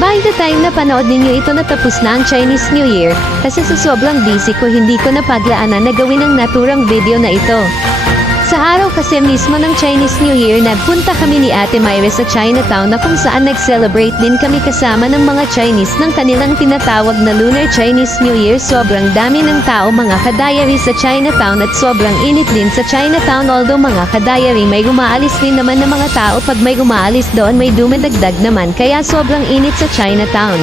By the time na panood ninyo ito natapos na ang Chinese New Year, kasi sa sobrang busy ko hindi ko napaglaanan na gawin ang naturang video na ito. Sa araw kasi mismo ng Chinese New Year nagpunta kami ni Ate Myra sa Chinatown na kung saan nag-celebrate din kami kasama ng mga Chinese ng kanilang tinatawag na Lunar Chinese New Year. Sobrang dami ng tao mga ka-diary sa Chinatown at sobrang init din sa Chinatown, although mga ka-diary may umaalis din naman na mga tao, pag may umaalis doon may dumadagdag naman kaya sobrang init sa Chinatown.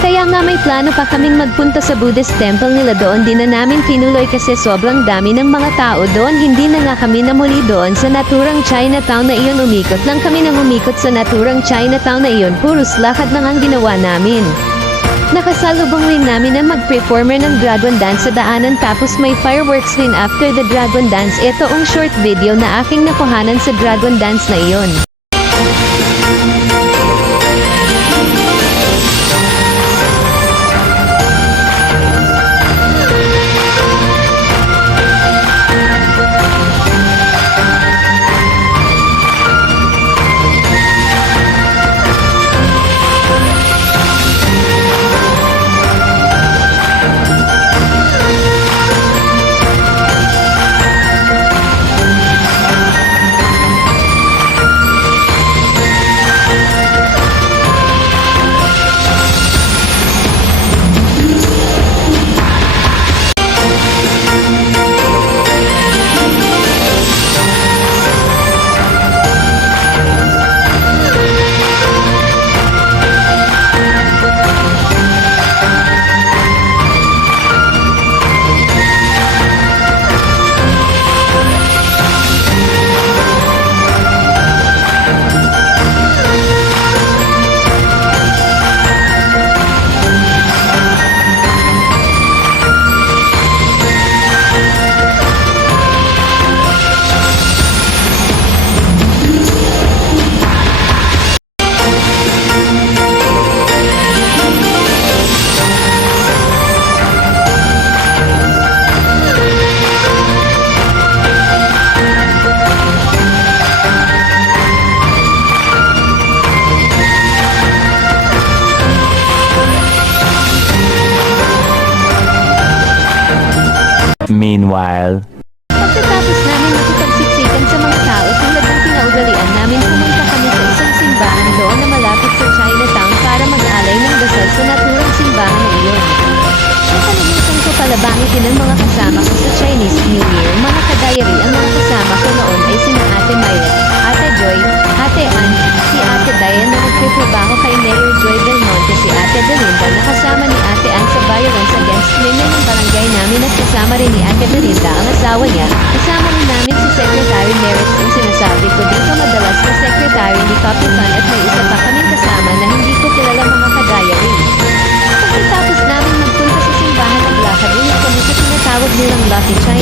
Kaya nga may plano pa kaming magpunta sa Buddhist temple nila doon, di na namin tinuloy kasi sobrang dami ng mga tao doon. Hindi na nga kami namuli doon sa naturang Chinatown na iyon, umikot lang kami ng umikot sa naturang Chinatown na iyon, puros lakad lang ang ginawa namin. Nakasalubong rin namin na mag-performer ng Dragon Dance sa daanan tapos may fireworks din after the Dragon Dance. Ito ang short video na aking nakuhanan sa Dragon Dance na iyon. Meanwhile, Pagkatapos namin makipagsiksikan sa mga tao tulad ng kinaugalian namin, pumunta kami sa isang simbahan doon na malapit sa Chinatown para mag-alay ng dasal sa naturang simbahan na iyon. Nakalimutan ko pala bangitin ang mga kasama ko sa Chinese New Year. Mga ka-diary, ang mga kasama ko noon ay sina Ate Myra, Ate Joy, Ate Ann, si Ate Diane na nagtatrabaho kay Mayor Joy Belmonte, si Ate Belinda na kasama ni Ate Ann sa Violence Against Women ng barangay namin at kasama rin ni Ate Belinda ang asawa niya. Kasama rin namin si Secretary Merritt, ang sinasabi ko dito madalas na Secretary ni Kapitan, at may isa pa kaming kasama na hindi ko kilala mga ka-diary. Pagkatapos namin magpunta sa simbahan, naglakad ulit kami sa tinatawag nilang Lucky China